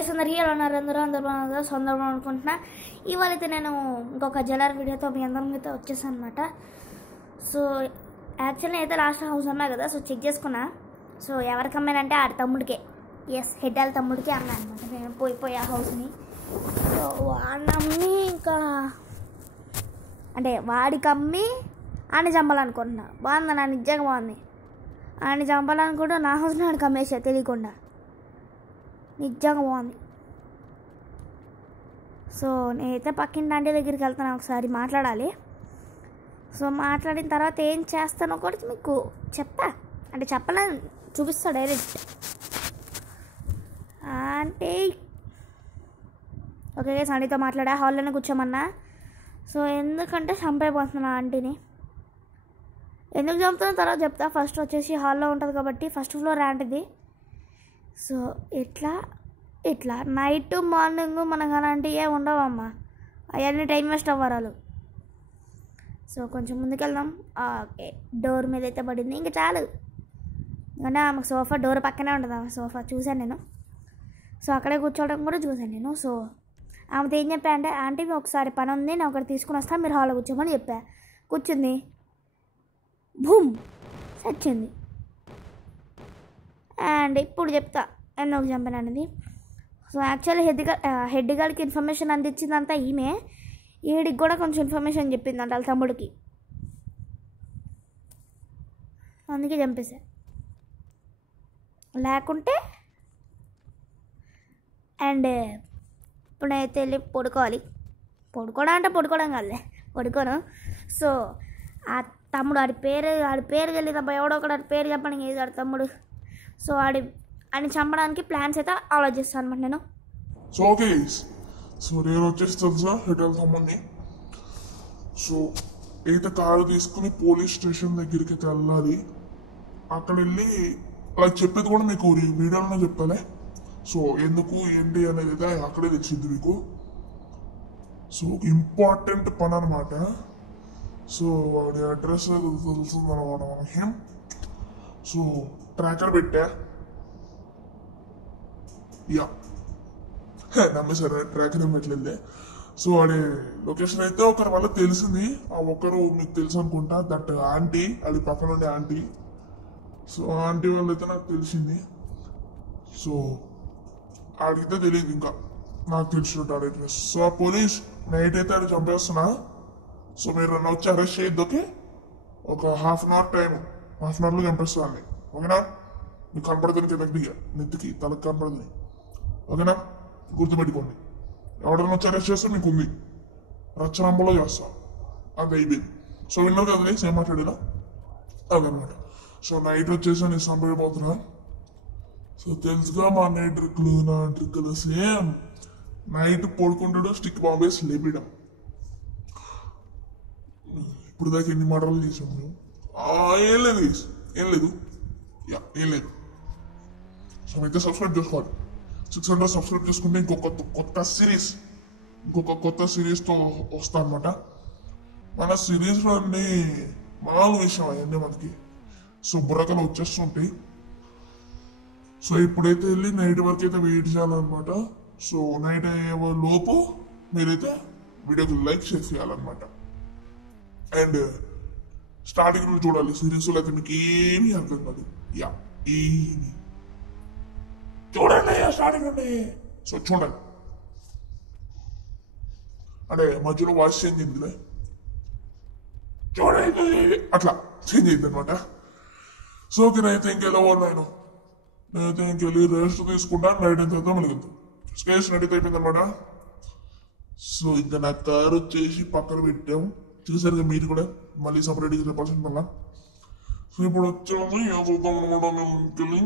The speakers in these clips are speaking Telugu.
గైస్ అందరికీ ఎలా ఉన్నారు? అందరూ బాగున్నారు, సందర్భం అనుకుంటున్నా. ఇవాళ అయితే నేను ఇంకొక జలర్ వీడియోతో మీ అందరం అయితే వచ్చేసాను అనమాట. సో యాక్చువల్లీ అయితే లాస్ట్ హౌస్ అన్నా కదా, సో చెక్ చేసుకున్నా. సో ఎవరికి అమ్మానంటే ఆడి తమ్ముడికే, హెడ్డాల తమ్ముడికే అన్నా అనమాట. నేను పోయి ఆ హౌస్ని సో వాడిని అమ్మి ఇంకా అంటే వాడికి అమ్మి ఆడిని చంపాలనుకుంటున్నా. బాగుంది, నా నిజంగా బాగుంది. ఆడిని చంపాలనుకుంటూ నా హౌస్ని ఆడికి అమ్మేసా తెలియకుండా. నిజంగా బాగుంది. సో నేనైతే పక్కింటి ఆంటీ దగ్గరికి వెళ్తాను, ఒకసారి మాట్లాడాలి. సో మాట్లాడిన తర్వాత ఏం చేస్తానో కూడా మీకు అంటే చెప్పలేను, చూపిస్తా డైరెక్ట్. అంటే ఓకే గైస్, ఆంటీతో మాట్లాడా, హాల్లోనే కూర్చోమన్నా. సో ఎందుకంటే చంపైపోతున్నా ఆంటీని. ఎందుకు చంపుతున్నా తర్వాత చెప్తా. ఫస్ట్ వచ్చేసి హాల్లో ఉంటుంది కాబట్టి ఫస్ట్ ఫ్లోర్ ఆంటీది. సో ఇట్లా నైట్ మార్నింగ్ మనకు అలాంటివి ఏమి ఉండవమ్మా, అవన్నీ టైం వేస్ట్ అవ్వరాలు. సో కొంచెం ముందుకెళ్దాం. ఓకే, డోర్ మీద అయితే పడింది, ఇంకా చాలు. ఎందుకంటే ఆమెకు సోఫా డోర్ పక్కనే ఉంటుంది, ఆమె సోఫా చూశాను నేను. సో అక్కడే కూర్చోవడం కూడా చూశాను నేను. సో ఆమెతో ఏం చెప్పా అంటే, ఆంటీ ఒకసారి పని ఉంది, నేను ఒకటి తీసుకుని వస్తాను, మీరు హాల్లో కూర్చోమని చెప్పా. కూర్చుంది, భూమ్ చచ్చింది. అండ్ ఇప్పుడు చెప్తా ఎందుకు చంపాను అనేది. సో యాక్చువల్లీ హెడ్ గారికి ఇన్ఫర్మేషన్ అందించిందంతా ఈమె. ఈడికి కూడా కొంచెం ఇన్ఫర్మేషన్ చెప్పిందంట వాళ్ళ తమ్ముడికి, అందుకే చంపేశా. లేకుంటే అండ్ ఇప్పుడైతే వెళ్ళి పడుకోవడం కాదులే, పడుకోను. సో ఆ తమ్ముడు ఆడి పేరు వెళ్ళినప్పుడు ఎవడో ఒకటి ఆడి పేరు చెప్పడానికి ఏది ఆడి తమ్ముడు. సో ఆయన చంపడానికి ప్లాన్స్ అయితే ఆలోచిస్తాను అనమాట నేను. సో ఓకే, సో నేను వచ్చేసి తెలుసా హెడ్ వెళ్తామని. సో అయితే కారు తీసుకుని పోలీస్ స్టేషన్ దగ్గరికి వెళ్ళాలి. అక్కడ వెళ్ళి అలా చెప్పేది కూడా మీకు వీడియోలోనే చెప్పాలి. సో ఎందుకు ఏంటి అనేది అయితే అక్కడే తెలిసింది మీకు. సో ఇంపార్టెంట్ పని అనమాట. సో వాడి అడ్రస్ తెలుస్తుంది అనమాట మనకి. సో ట్రాకర్ పెట్టా, నమ్మేశారు, ట్రాకర్ పెట్టలేదే. సో వాడి లొకేషన్ అయితే ఒకరి వల్ల తెలిసింది. ఆ ఒక్కరు మీకు తెలుసు అనుకుంటా, దట్ ఆంటీ, అది పక్కన ఉండే ఆంటీ. సో ఆంటీ వాళ్ళు అయితే నాకు తెలిసింది. సో ఆడితే తెలియదు, ఇంకా నాకు తెలిసినట్టు ఆడి అడ్రస్. సో ఆ పోలీస్ నైట్ అయితే ఆడు చంపేస్తున్నా. సో మీరు నన్ను వచ్చి అరెస్ట్ చేయొద్దు, ఓకే? ఒక హాఫ్ అన్ అవర్లో చంపేస్తాను, ఓకేనా? మీకు కనపడుతుంది కిందకి నెత్తికి తలకు కనపడుతుంది, ఓకేనా? గుర్తుపెట్టుకోండి. ఎవడన్నా వచ్చి అరెస్ట్ చేస్తే మీకు ఉంది, రచ్చనంబలో చేస్తా, అది అయిపోయింది. సో విన్నారు కదా, సేమ్ మాట్లాడేలా అదనమాట. సో నైట్ వచ్చేసి నేను సంపడిపోతున్నా. సో తెలుసుగా మా అన్నయ్య ట్రిక్లు, నా ట్రిక్లు సేమ్. నైట్ పడుకుంటాడు, స్టిక్ బాంబేసి లేపేయడం. ఇప్పుడు దాకా ఎన్ని మర్డర్లు చేసాము మేము? ఏం లేదు. సో అయితే సబ్స్క్రైబ్ చేసుకోవాలి. 600 సబ్స్క్రైబ్ చేసుకుంటే ఇంకొక కొత్త సిరీస్తో వస్తా అనమాట. మన సిరీస్లో అన్ని మామూలు విషయం అవన్నీ మనకి. సో బుర్రకలు వచ్చేస్తుంటాయి. సో ఇప్పుడైతే వెళ్ళి నైట్ వరకు అయితే వెయిట్ చేయాలన్నమాట. సో నైట్ అయ్యే లోపు మీరైతే వీడియోకి లైక్ చేయాలన్నమాట. అండ్ స్టార్టింగ్ నుండి చూడాలి సిరీస్లో, అయితే మీకు ఏమీ అర్థం కాదు. ఏమి చూడండి స్టార్టింగ్ నుండి. సో చూడండి, అంటే మధ్యలో వాయిస్ చేంజ్ అయిందిలే, చూడండి అట్లా చేంజ్ అయింది అనమాట. సో ఓకే, నేనైతే ఇంకెళ్ళవాలి. నేనైతే ఇంకెళ్ళి రెస్ట్ తీసుకుంటా. నైట్ ఎంత వెళ్తాం వెళ్తాం. స్టేషన్ రెడీ అయిపోయింది అనమాట. సో ఇంకా నా కారు వచ్చేసి పక్కన పెట్టాము, చూసారుగా మీరు కూడా. మళ్ళీ సపరేట్గా చెప్పాల్సింది మళ్ళా. సో ఇప్పుడు వచ్చాము, ఏం చూద్దాం అనమాట. మేము ఇంకెళ్ళి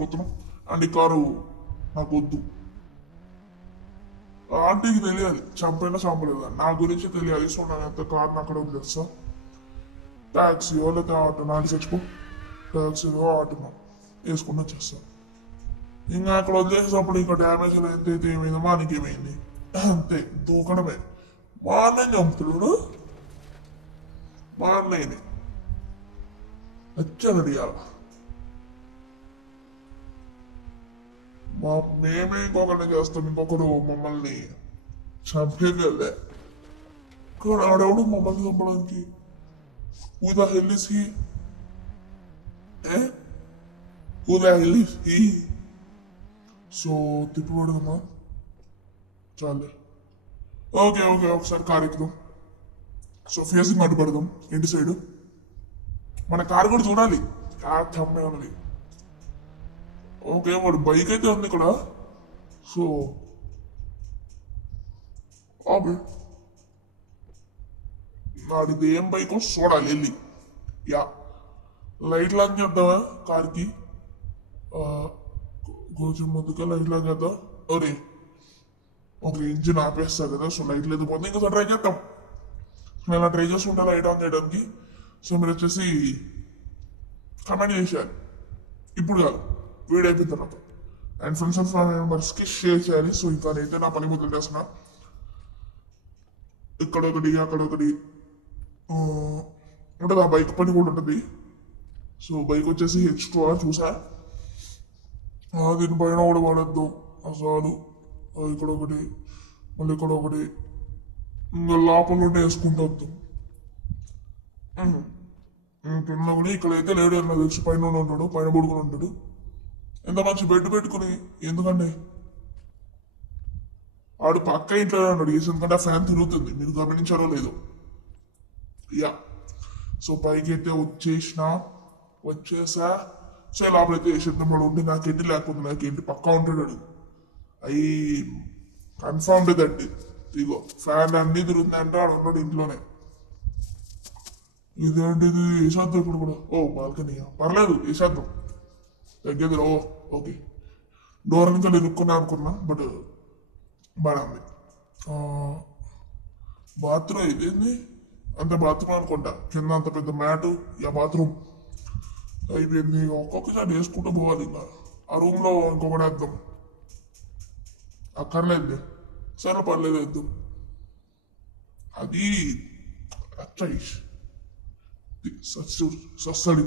పోతున్నాం. అండ్ ఈ కారు నాకు వద్దు, ఆంటీకి తెలియాలి చంపైనా చంపలేదా నా గురించి తెలియాలి. సో నేను ఎంత కార్ని అక్కడ వదిలేస్తా, ట్యాక్సీయో లేదా ఆటో, నాటి చచ్చిపో ట్యాక్సీయో ఆటోనో వేసుకుని వచ్చేస్తా. ఇంకా అక్కడ వదిలేసేటప్పుడు ఇంకా డ్యామేజ్ ఎంతైతే ఏమైందో మనకి ఏమైంది అంతే, దూకడమే. మా అన్నయ్య చంపుతున్నాడు, మా అన్నయ్యని వచ్చాను అడిగాల. మా మేమే ఇంకొకరిని చేస్తాం, ఇంకొకరు మమ్మల్ని చంపేయగలే. కానీ ఆడెవడు మమ్మల్ని చంపడానికి? Who the hell is he? Who the hell is he? So తిప్పిపడదమ్మా చాలే. ఓకే ఒకసారి కార్ ఎక్కుదాం. సో ఫేసింగ్ అడ్డు పెడదాం ఇంటి సైడ్. మన కార్ కూడా చూడాలి, కార్ చంపే ఉన్నది. ఓకే వాడు బైక్ అయితే ఉంది ఇక్కడ. సో ఓకే నాది ఏం బైక్ చూడాలి వెళ్ళి. యా లైట్లు ఆన్ చేద్దామా కార్కి? కొంచెం ముందుగా లైట్లు ఆన్ చేద్దాం. ఓరే ఓకే ఇంజిన్ ఆపేస్తా కదా, సో లైట్లు ఎదిపోతే ఇంకా ట్రై చేద్దాం. నేను ట్రై చేస్తుంటా లైట్ ఆన్ చేయడానికి. సో మీరు వచ్చేసి కమెంట్ చేశారు ఇప్పుడు కాదు, వీడియో అయిపోయిన తర్వాత. అండ్ ఫ్రెండ్స్ అండ్ ఫ్యామిలీ మెంబర్స్కి షేర్ చేయాలి. సో ఇంకా నేనైతే నా పని మొదలు చేస్తున్నా. ఇక్కడొకటి అక్కడొకటి ఉంటుంది, ఆ బైక్ పని కూడా ఉంటుంది. సో బైక్ వచ్చేసి H2R చూసా, దీనిపైన కూడా పడద్దు అసలు. ఇక్కడ ఒకటి మళ్ళీ ఇక్కడ ఒకటి, ఇంకా లోపల ఉంటే వేసుకుంటూ వద్దాం. తిన్నా కూడా ఇక్కడైతే లేడు, నాకు తెలిసి పైన ఉంటాడు, పైన పడుకుని ఉంటాడు. ఎంత మంచి బెడ్ పెట్టుకుని. ఎందుకంటే ఆడు పక్క ఇంట్లోనే ఉన్నాడు, ఎందుకంటే ఆ ఫ్యాన్ తిరుగుతుంది, మీరు గమనించారో లేదో. యా సో పైకి అయితే వచ్చేసా. సో లోపలైతే వేసేద్దాం. ఉండి నాకేంటి లేకపోతే నాకేంటి పక్కా ఉంటాడు. అవి కన్ఫర్మ్డ్ దట్. ఇగో ఫ్యాన్ అన్ని తిరుగుతుందంటే ఆడు ఉన్నాడు ఇంట్లోనే. ఇదేంటిది వేసేద్దాం ఇప్పుడు కూడా. ఓ బాల్కనీ పర్లేదు వేసేద్దాం తగ్గేది. ఓకే డోర్ ఇంకా ఇరుక్కున్నా అనుకున్నా, బట్ బాగా ఉంది. బాత్రూమ్ ఇదేంది అంత బాత్రూమ్ అనుకుంటా, కింద అంత పెద్ద మ్యాటు. ఆ బాత్రూమ్ అయిపోయింది. ఒక్కొక్కసారి వేసుకుంటూ పోవాలి. ఇంకా ఆ రూమ్ లో ఇంకొకటి వేద్దాం. అక్కర్లేదు సరే పర్లేదు వేద్దాం. అది అచ్చైష్ సస్తాడు.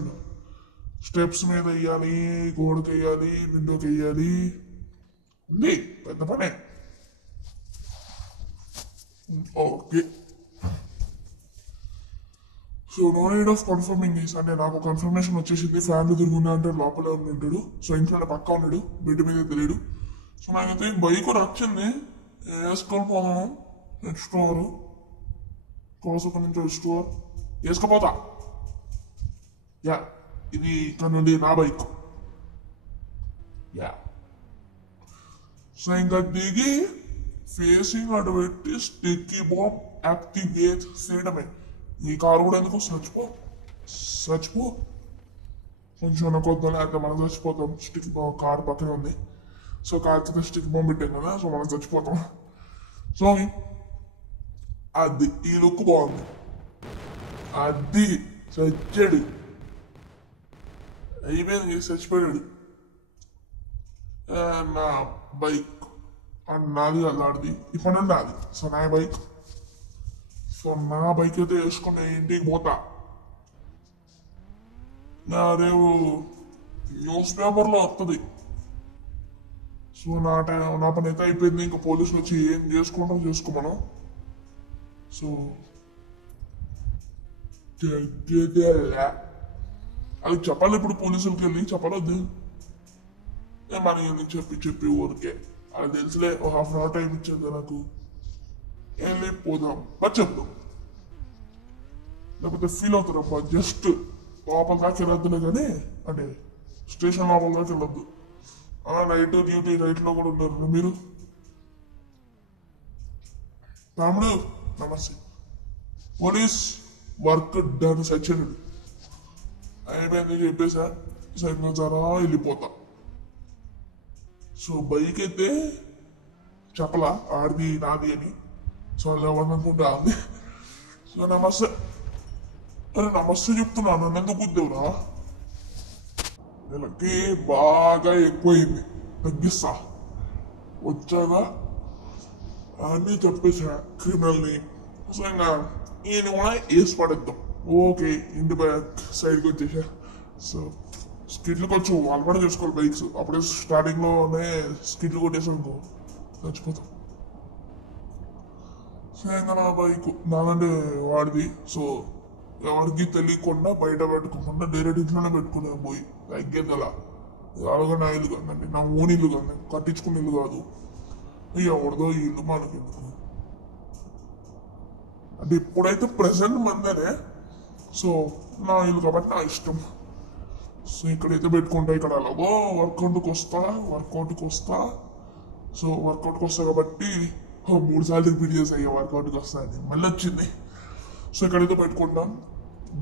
స్టెప్స్ మీద వేయాలి, గోడకి వేయాలి, విండోకి వేయాలి. ఉంది పెద్ద పనే. Okay so no need of confirming this. అంటే నాకు కన్ఫర్మేషన్ వచ్చేసింది, ఫ్యాన్లు తిరుగున్నా అంటే లోపలే ఉంటాడు. సో ఇంట్లో పక్క ఉన్నాడు, బెడ్ మీద తెలియడు. సో నాకైతే బైక్ నచ్చింది, వేసుకొని పోదాము. H2R కోసక నుంచి H2R వేసుకపోతా. యా ఇది ఇక్కడ నుండి నా బైక్. యా సో ఇంకా దిగి ఫేసింగ్ అటు పెట్టి స్టిక్కీ బాంబ్ యాక్టివేట్ చేయడమే. ఈ కారు కూడా ఎందుకు చచ్చిపో కొంచెం అనుకోద్దాం, లేకపోతే మనం చచ్చిపోతాం. స్టిక్ కారు పక్కనే ఉంది. సో కార్ కింద స్టిక్ బాంబ్ పెట్టాం కదా, సో మనం చచ్చిపోతాం. సో అది ఈ లుక్ బాగుంది. అది చచ్చాడు, అయిపోయింది, చచ్చిపోయాడు. నా బైక్ నాది అల్లాడిది, ఇప్పుడు నాది. సో నా బైక్. సో నా బైక్ అయితే వేసుకుని ఇంటికి పోతా. రేపు న్యూస్ పేపర్లో వస్తుంది. సో నా పని అయితే అయిపోయింది. ఇంకా పోలీసులు వచ్చి ఏం చేసుకుంటారో చేసుకోమను. సో అది చెప్పాలి ఇప్పుడు, పోలీసులకి వెళ్ళి చెప్పాలొద్దు. మన చెప్పి ఊరికే అది తెలుసులే. హాఫ్ అన్ అవర్ టైం ఇచ్చేది నాకు, వెళ్ళిపోదాం బట్ చెప్తాం. లేకపోతే ఫీల్ అవుతారబ్బా. జస్ట్ లోపల దాకా వెళ్ళొద్దులే కానీ, అంటే స్టేషన్ లోపల దాకా వెళ్ళొద్దు. నైట్ డ్యూటీ నైట్లో కూడా ఉన్నారు మీరు. తమ్ముడు నమస్తే. పోలీస్ వర్క్ డన్ సచ్చాడు, అయిపోయింది చెప్పేసా. సైకిల్ చాలా వెళ్ళిపోతా. సో బైక్ అయితే చెప్పలా ఆడిది నాది అని. సో ఎవరిననుకుంటా ఉంది. సో నమస్తే. అరే నమస్తే చెప్తున్నాను, నన్ను గుద్దేవురా. వీళ్ళకి బాగా ఎక్కువైంది, తగ్గిస్తా. వచ్చాగా అన్నీ చెప్పేసా క్రిమినల్ని. సో ఇంకా ఈయన కూడా వేసి పడేద్దాం. ఓకే ఇంటి సైడ్కి వచ్చేసా. సో స్కిట్లు కొంచెం అలవాటు చేసుకోవాలి బైక్స్. అప్పుడే స్టార్టింగ్లోనే స్కిట్లు కొట్టేసాం అనుకో చచ్చిపోతాం. సో ఇంకా నా బైక్ నాదంటే వాడిది. సో ఎవరికి తెలియకుండా బయట పెట్టుకోకుండా డైరెక్ట్ ఇంట్లోనే పెట్టుకునే పోయి తగ్గేదలా. అలాగే నా ఇల్లు కాదండి, నా ఓన్ ఇల్లు కాదు, కట్టించుకునే ఇల్లు కాదు. ఎవరిదో ఈ ఇల్లు మనకి ఎందుకు అంటే ఇప్పుడైతే ప్రెసెంట్ మందనే. సో నా ఇల్లు కాబట్టి నా ఇష్టం. సో ఇక్కడైతే పెట్టుకుంటా. ఇక్కడ అలాగో వర్కౌట్కి వస్తా. సో వర్కౌట్కి వస్తా కాబట్టి 3 సార్లు రిపీట్ చేసాయి వర్కౌట్కి వస్తా అని, మళ్ళీ వచ్చింది. సో ఇక్కడైతే పెట్టుకుంటాం.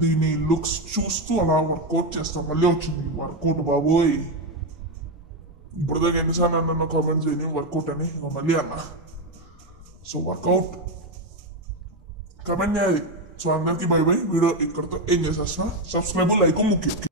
దీని లుక్స్ చూస్తూ అలా వర్కౌట్ చేస్తాం. మళ్ళీ వచ్చింది వర్కౌట్. బాబోయ్, ఇప్పుడు దాకా ఎన్నిసార్లు అన్న కామెంట్స్ చేయని వర్కౌట్ అని, మళ్ళీ అన్నా. సో వర్కౌట్ కమెంట్ చేయాలి. సో అందరికి బై బై. వీడియో ఇక్కడితో ఏం చేసేస్తున్నా. సబ్స్క్రైబ్ లైక్ ముఖ్యం.